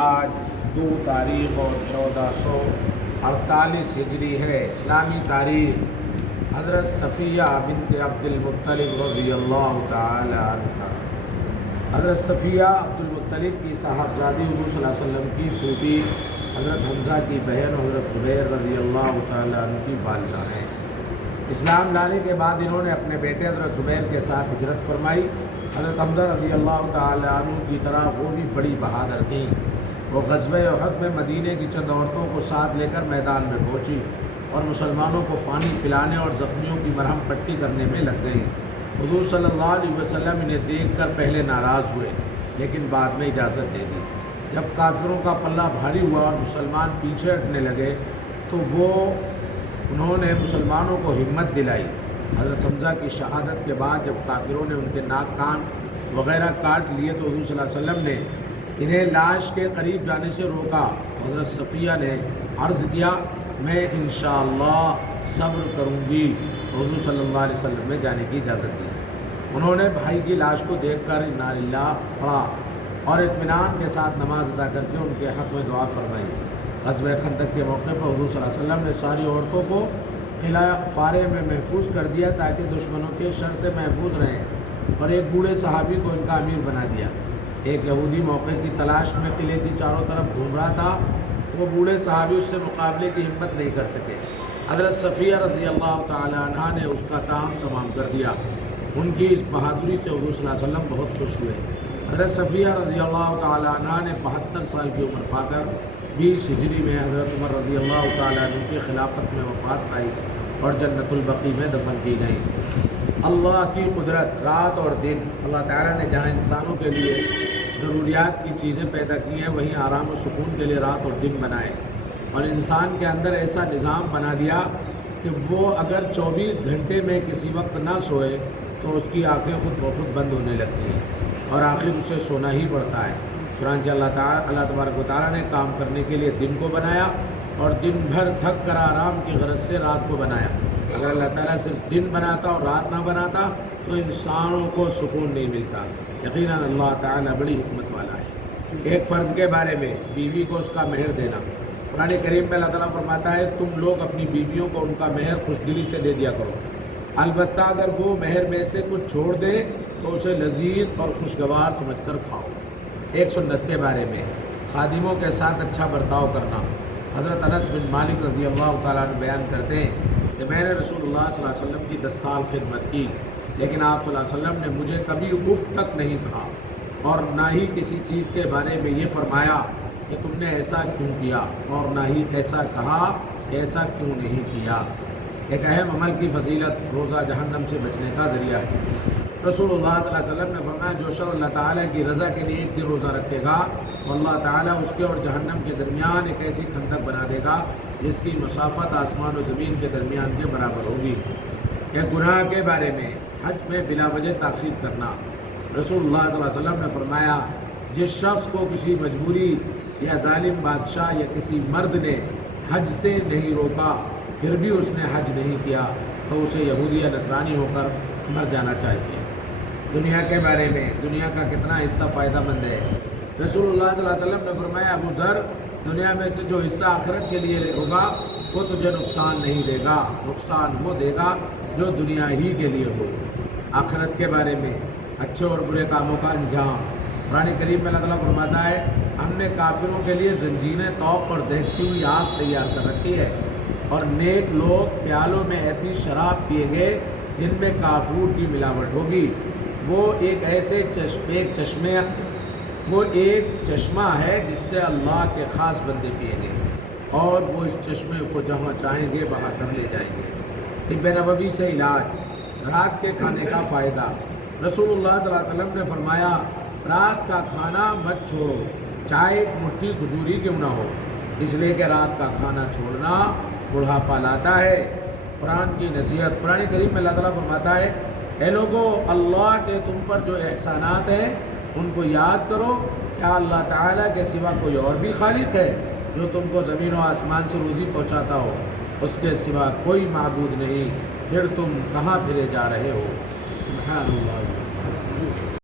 آج 2 تاریخ اور 1448 ہجری ہے اسلامی تاریخ۔ حضرت صفیہ بنت عبد المطلب رضی اللہ تعالی عنہ، حضرت صفیہ عبد المطلب کی صاحبزادی حضور صلی اللہ علیہ وسلم کی پھوپھی حضرت حمزہ کی بہن حضرت زبیر رضی اللہ تعالی عنہ کی والدہ ہیں۔ اسلام لانے کے بعد انہوں نے اپنے بیٹے حضرت زبیر کے ساتھ ہجرت فرمائی۔ حضرت حمزہ رضی اللہ تعالی عنہ کی طرح وہ بھی بڑی بہادر تھیں۔ وہ غزوہ احد میں مدینے کی چند عورتوں کو ساتھ لے کر میدان میں پہنچی اور مسلمانوں کو پانی پلانے اور زخمیوں کی مرہم پٹی کرنے میں لگ گئیں۔ حضور صلی اللہ علیہ وسلم انہیں دیکھ کر پہلے ناراض ہوئے لیکن بعد میں اجازت دے دی۔ جب کافروں کا پلہ بھاری ہوا اور مسلمان پیچھے ہٹنے لگے تو انہوں نے مسلمانوں کو ہمت دلائی۔ حضرت حمزہ کی شہادت کے بعد جب کافروں نے ان کے ناک کان وغیرہ کاٹ لیے تو حضور صلی اللہ علیہ وسلم نے انہیں لاش کے قریب جانے سے روکا۔ حضرت صفیہ نے عرض کیا میں انشاءاللہ صبر کروں گی۔ حضور صلی اللہ علیہ وسلم نے جانے کی اجازت دی۔ انہوں نے بھائی کی لاش کو دیکھ کر انا للہ پڑھا اور اطمینان کے ساتھ نماز ادا کر کے ان کے حق میں دعا فرمائی۔ غزوہ خندق کے موقع پر حضور صلی اللہ علیہ وسلم نے ساری عورتوں کو قلعہ فارے میں محفوظ کر دیا تاکہ دشمنوں کے شر سے محفوظ رہیں، اور ایک بوڑھے صحابی کو ان کا امیر بنا دیا۔ ایک یہودی موقع کی تلاش میں قلعے کی چاروں طرف گھوم رہا تھا، وہ بوڑھے صحابی اس سے مقابلے کی ہمت نہیں کر سکے۔ حضرت صفیہ رضی اللہ تعالی عنہ نے اس کا کام تمام کر دیا۔ ان کی اس بہادری سے حضور صلی اللہ علیہ وسلم بہت خوش ہوئے۔ حضرت صفیہ رضی اللہ تعالی عنہ نے 72 سال کی عمر پا کر 20 ہجری میں حضرت عمر رضی اللہ تعالی عنہ کی خلافت میں وفات پائی اور جنت البقیع میں دفن کی گئیں۔ اللہ کی قدرت، رات اور دن، اللہ تعالیٰ نے جہاں انسانوں کے لیے ضروریات کی چیزیں پیدا کی ہیں وہیں آرام و سکون کے لیے رات اور دن بنائے، اور انسان کے اندر ایسا نظام بنا دیا کہ وہ اگر 24 گھنٹے میں کسی وقت نہ سوئے تو اس کی آنکھیں خود بخود بند ہونے لگتی ہیں اور آخر اسے سونا ہی پڑتا ہے۔ چنانچہ اللہ تبارک و تعالیٰ نے کام کرنے کے لیے دن کو بنایا اور دن بھر تھک کر آرام کی غرض سے رات کو بنایا۔ اگر اللہ تعالیٰ صرف دن بناتا اور رات نہ بناتا تو انسانوں کو سکون نہیں ملتا۔ یقیناً اللہ تعالیٰ بڑی حکمت والا ہے۔ ایک فرض کے بارے میں بیوی کو اس کا مہر دینا۔ قرآن کریم میں اللہ تعالیٰ فرماتا ہے تم لوگ اپنی بیویوں کو ان کا مہر خوش دلی سے دے دیا کرو، البتہ اگر وہ مہر میں سے کچھ چھوڑ دے تو اسے لذیذ اور خوشگوار سمجھ کر کھاؤ۔ ایک سنت کے بارے میں خادموں کے ساتھ اچھا برتاؤ کرنا۔ حضرت انس بن مالک رضی اللہ تعالیٰ عنہ بیان کرتے ہیں کہ میں نے رسول اللہ صلی اللہ علیہ وسلم کی 10 سال خدمت کی، لیکن آپ صلی اللہ علیہ وسلم نے مجھے کبھی اف تک نہیں کہا اور نہ ہی کسی چیز کے بارے میں یہ فرمایا کہ تم نے ایسا کیوں کیا، اور نہ ہی ایسا کہا کہ ایسا کیوں نہیں کیا۔ ایک اہم عمل کی فضیلت روزہ جہنم سے بچنے کا ذریعہ ہے۔ رسول اللہ صلی اللہ علیہ وسلم نے فرمایا جو شخص اللہ تعالیٰ کی رضا کے لیے ایک دن روزہ رکھے گا تو اللہ تعالیٰ اس کے اور جہنم کے درمیان ایک ایسی خندق بنا دے گا جس کی مسافت آسمان و زمین کے درمیان کے برابر ہوگی۔ ایک گناہ کے بارے میں حج میں بلا وجہ تاخیر کرنا۔ رسول اللہ صلی اللہ علیہ وسلم نے فرمایا جس شخص کو کسی مجبوری یا ظالم بادشاہ یا کسی مرد نے حج سے نہیں روکا پھر بھی اس نے حج نہیں کیا تو اسے یہودی یا نصرانی ہو کر مر جانا چاہیے۔ دنیا کے بارے میں دنیا کا کتنا حصہ فائدہ مند ہے۔ رسول اللہ صلی اللہ علیہ وسلم نے فرمایا ابو ذر دنیا میں سے جو حصہ آخرت کے لیے ہوگا وہ تجھے نقصان نہیں دے گا، نقصان وہ دے گا جو دنیا ہی کے لیے ہو۔ آخرت کے بارے میں اچھے اور برے کاموں کا انجام۔ قرآن کریم میں اللہ تعالیٰ فرماتا ہے ہم نے کافروں کے لیے زنجیریں طوق اور دہکتی ہوئی آگ تیار کر رکھی ہے، اور نیک لوگ پیالوں میں ایسی شراب پیئیں گے جن میں کافور کی ملاوٹ ہوگی۔ وہ ایک چشمہ ہے جس سے اللہ کے خاص بندے پیئیں گے، اور وہ اس چشمے کو جہاں چاہیں گے بہا کر لے جائیں گے۔ طب نبوی سے علاج۔ رات کے کھانے کا فائدہ۔ رسول اللہ صلی اللہ علیہ وسلم نے فرمایا رات کا کھانا مت چھوڑو چاہے ایک مٹھی کھجوری کیوں نہ ہو، اس لیے کہ رات کا کھانا چھوڑنا بڑھاپا لاتا ہے۔ قرآن کی نصیحت۔ قرآن کریم میں اللہ تعالیٰ فرماتا ہے اے لوگو اللہ کے تم پر جو احسانات ہیں ان کو یاد کرو، کیا اللہ تعالیٰ کے سوا کوئی اور بھی خالق ہے جو تم کو زمین و آسمان سے روزی پہنچاتا ہو؟ اس کے سوا کوئی معبود نہیں، پھر تم کہاں پھرے جا رہے ہو؟ سبحان اللہ۔